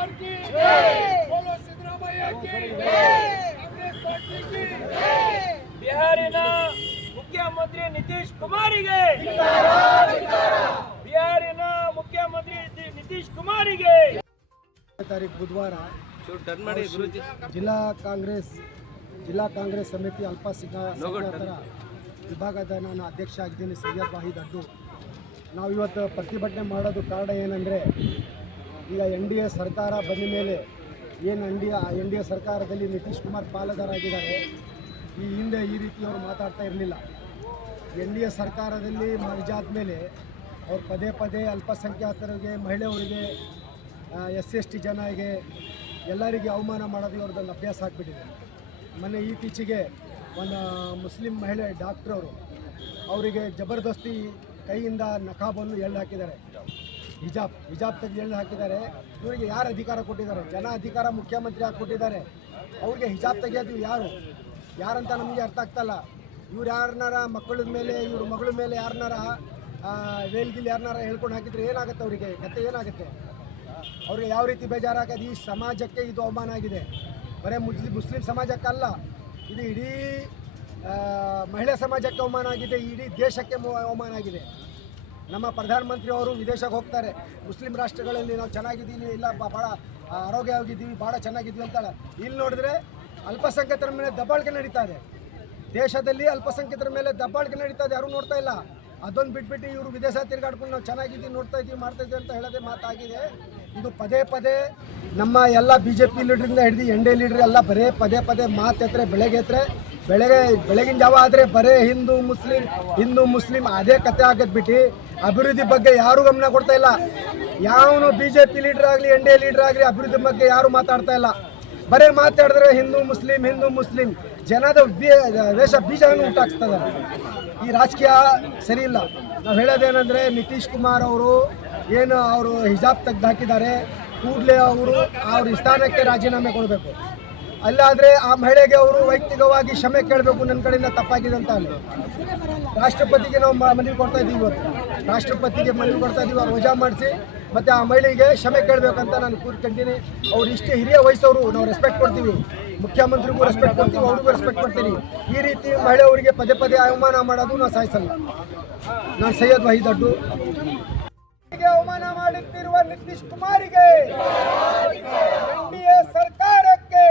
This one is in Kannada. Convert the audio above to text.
सरकार की जय, बोलो सिद्धरामಯ್ಯ की जय, कांग्रेस पार्टी की जय। ಬಿಹಾರಿನ ಮುಖ್ಯಮಂತ್ರಿ ನಿತೀಶ್ ಕುಮಾರಿಗೆ ಬಿಹಾರಿನ ಮುಖ್ಯಮಂತ್ರಿ ನಿತೀಶ್ ಕುಮಾರಿಗೆ ತಾರೀಕು ಬುಧವಾರ ಜಿಲ್ಲಾ ಕಾಂಗ್ರೆಸ್ ಸಮಿತಿ ಅಲ್ಪಸಂಖ್ಯಾತರ ವಿಭಾಗದ ನಾನು ಅಧ್ಯಕ್ಷ ಆಗಿದ್ದೀನಿ, ಸೈಯದ್ ವಾಹಿದ್ ಅಡ್ಡು. ನಾವು ಇವತ್ತು ಪ್ರತಿಭಟನೆ ಮಾಡೋದು ಕಾರಣ ಏನಂದರೆ, ಈಗ NDA ಸರ್ಕಾರ ಬಂದ ಮೇಲೆ ಏನು NDA ಸರ್ಕಾರದಲ್ಲಿ ನಿತೀಶ್ ಕುಮಾರ್ ಪಾಲುದಾರಾಗಿದ್ದಾರೆ. ಈ ಹಿಂದೆ ಈ ರೀತಿ ಅವರು ಮಾತಾಡ್ತಾ ಇರಲಿಲ್ಲ. NDA ಸರ್ಕಾರದಲ್ಲಿ ಮರ್ಜಾದ ಮೇಲೆ ಅವ್ರು ಪದೇ ಅಲ್ಪಸಂಖ್ಯಾತರಿಗೆ, ಮಹಿಳೆಯರಿಗೆ, SC/ST ಜನರಿಗೆ ಎಲ್ಲರಿಗೆ ಅವಮಾನ ಮಾಡೋದು ಇವ್ರದ್ದೊಂದು ಅಭ್ಯಾಸ ಆಗಿಬಿಟ್ಟಿದೆ. ಮೊನ್ನೆ ಇತ್ತೀಚೆಗೆ ಒಂದು ಮುಸ್ಲಿಂ ಮಹಿಳೆ ಡಾಕ್ಟ್ರ್ ಅವರಿಗೆ ಜಬರ್ದಸ್ತಿ ಕೈಯಿಂದ ನಕಾಬನ್ನು ಎಳ್ಳು ಹಾಕಿದ್ದಾರೆ, ಹಿಜಾಬ್ ತೆಗೆದು ಎಳ್ಳು ಹಾಕಿದ್ದಾರೆ. ಇವರಿಗೆ ಯಾರು ಅಧಿಕಾರ ಕೊಟ್ಟಿದ್ದಾರೆ? ಜನ ಅಧಿಕಾರ ಮುಖ್ಯಮಂತ್ರಿ ಆಗಿ ಕೊಟ್ಟಿದ್ದಾರೆ. ಅವ್ರಿಗೆ ಹಿಜಾಬ್ ತೆಗೆಯೋದು ಯಾರಂತ ನಮಗೆ ಅರ್ಥ ಆಗ್ತಾಯಿಲ್ಲ. ಇವ್ರು ಯಾರನ್ನಾರ ಮಕ್ಕಳ ಮೇಲೆ, ಇವ್ರ ಮಗಳ ಮೇಲೆ ಯಾರನ್ನಾರ ವೇಲ್ಗಿಲ್ ಯಾರನ್ನಾರ ಹೇಳ್ಕೊಂಡು ಹಾಕಿದ್ರೆ ಏನಾಗುತ್ತೆ? ಅವರಿಗೆ ಕತೆ ಏನಾಗುತ್ತೆ? ಅವ್ರಿಗೆ ಯಾವ ರೀತಿ ಬೇಜಾರಾಗೋದು? ಈ ಸಮಾಜಕ್ಕೆ ಇದು ಅವಮಾನ ಆಗಿದೆ. ಬರೀ ಮುಸ್ಲಿಂ ಸಮಾಜಕ್ಕಲ್ಲ, ಇದು ಇಡೀ ಮಹಿಳಾ ಸಮಾಜಕ್ಕೆ ಅವಮಾನ ಆಗಿದೆ, ಇಡೀ ದೇಶಕ್ಕೆ ಅವಮಾನ ಆಗಿದೆ. ನಮ್ಮ ಪ್ರಧಾನಮಂತ್ರಿ ಅವರು ವಿದೇಶಕ್ಕೆ ಹೋಗ್ತಾರೆ, ಮುಸ್ಲಿಂ ರಾಷ್ಟ್ರಗಳಲ್ಲಿ ನಾವು ಚೆನ್ನಾಗಿದ್ದೀವಿ, ಇಲ್ಲ ಭಾಳ ಆರೋಗ್ಯವಾಗಿದ್ದೀವಿ, ಭಾಳ ಚೆನ್ನಾಗಿದ್ದೀವಿ ಅಂತಾಳೆ. ಇಲ್ಲಿ ನೋಡಿದ್ರೆ ಅಲ್ಪಸಂಖ್ಯಾತರ ಮೇಲೆ ದಬ್ಬಾಳಿಕೆ ನಡೀತಾ ಇದೆ. ದೇಶದಲ್ಲಿ ಅಲ್ಪಸಂಖ್ಯಾತರ ಮೇಲೆ ದಬ್ಬಾಳಿಕೆ ನಡೀತಾ ಇದೆ, ಯಾರೂ ನೋಡ್ತಾ ಇಲ್ಲ. ಅದೊಂದು ಬಿಟ್ಬಿಟ್ಟು ಇವರು ವಿದೇಶ ತಿರುಗಾಡ್ಕೊಂಡು ನಾವು ಚೆನ್ನಾಗಿದ್ದೀವಿ, ನೋಡ್ತಾ ಇದ್ದೀವಿ, ಮಾಡ್ತಾ ಇದ್ದೀವಿ ಅಂತ ಹೇಳೋದೇ ಮಾತಾಗಿದೆ. ಇದು ಪದೇ ನಮ್ಮ ಎಲ್ಲ BJP ಲೀಡ್ರಿಂದ ಹಿಡಿದು NDA ಲೀಡ್ರ್ ಎಲ್ಲ ಪದೇ ಮಾತೆತ್ತರೆ ಬೆಳಗಿನ ಜಾವ ಆದರೆ ಬರೇ ಹಿಂದೂ ಮುಸ್ಲಿಂ ಅದೇ ಕತೆ ಆಗದ್ಬಿಟ್ಟು ಅಭಿವೃದ್ಧಿ ಬಗ್ಗೆ ಯಾರೂ ಗಮನ ಕೊಡ್ತಾ ಇಲ್ಲ. ಯಾವನು BJP ಲೀಡ್ರ್ ಆಗಲಿ, NDA ಲೀಡ್ರ್ ಆಗಲಿ ಅಭಿವೃದ್ಧಿ ಬಗ್ಗೆ ಯಾರೂ ಮಾತಾಡ್ತಾ ಇಲ್ಲ. ಬರೇ ಮಾತಾಡಿದ್ರೆ ಹಿಂದೂ ಮುಸ್ಲಿಂ ಜನದ ವೇಷ ಬೀಜವನ್ನು ಉಂಟಾಗ್ತದೆ. ಈ ರಾಜಕೀಯ ಸರಿ ಇಲ್ಲ. ನಾವು ಹೇಳೋದೇನೆಂದರೆ, ನಿತೀಶ್ ಕುಮಾರ್ ಅವರು ಅವರು ಹಿಜಾಬ್ ತೆಗೆದು ಹಾಕಿದ್ದಾರೆ, ಕೂಡಲೇ ಅವ್ರ ಸ್ಥಾನಕ್ಕೆ ರಾಜೀನಾಮೆ ಕೊಡಬೇಕು. ಅಲ್ಲಾದರೆ ಆ ಮಹಿಳೆಗೆ ಅವರು ವೈಯಕ್ತಿಕವಾಗಿ ಕ್ಷಮೆ ಕೇಳಬೇಕು, ನನ್ನ ಕಡೆಯಿಂದ ತಪ್ಪಾಗಿದೆ ಅಂತ. ಅಲ್ಲಿ ರಾಷ್ಟ್ರಪತಿಗೆ ನಾವು ಮನವಿ ಕೊಡ್ತಾ ಇದ್ದೀವಿ, ಅವ್ರು ವಜಾ ಮಾಡಿಸಿ ಮತ್ತು ಆ ಮಹಿಳೆಗೆ ಕ್ಷಮೆ ಕೇಳಬೇಕಂತ ನಾನು ಕೂತ್ಕೊಂತೀನಿ. ಅವ್ರು ಇಷ್ಟೇ ಹಿರಿಯ ವಯಸ್ಸವರು, ನಾವು ರೆಸ್ಪೆಕ್ಟ್ ಕೊಡ್ತೀವಿ, ಮುಖ್ಯಮಂತ್ರಿಗೂ ರೆಸ್ಪೆಕ್ಟ್ ಕೊಡ್ತೀವಿ, ಅವ್ರಿಗೂ ರೆಸ್ಪೆಕ್ಟ್ ಕೊಡ್ತೀವಿ. ಈ ರೀತಿ ಮಹಿಳೆಯವರಿಗೆ ಪದೇ ಅವಮಾನ ಮಾಡೋದು ನಾವು ಸಹಿಸಲ್ಲ. ನಾನು ಸೈಯದ್ ವಾಹಿದ್ ಅಡ್ಡು. ಅವಮಾನ ಮಾಡುತ್ತಿರುವ ನಿತೀಶ್ ಕುಮಾರಿಗೆ, NDA ಸರ್ಕಾರಕ್ಕೆ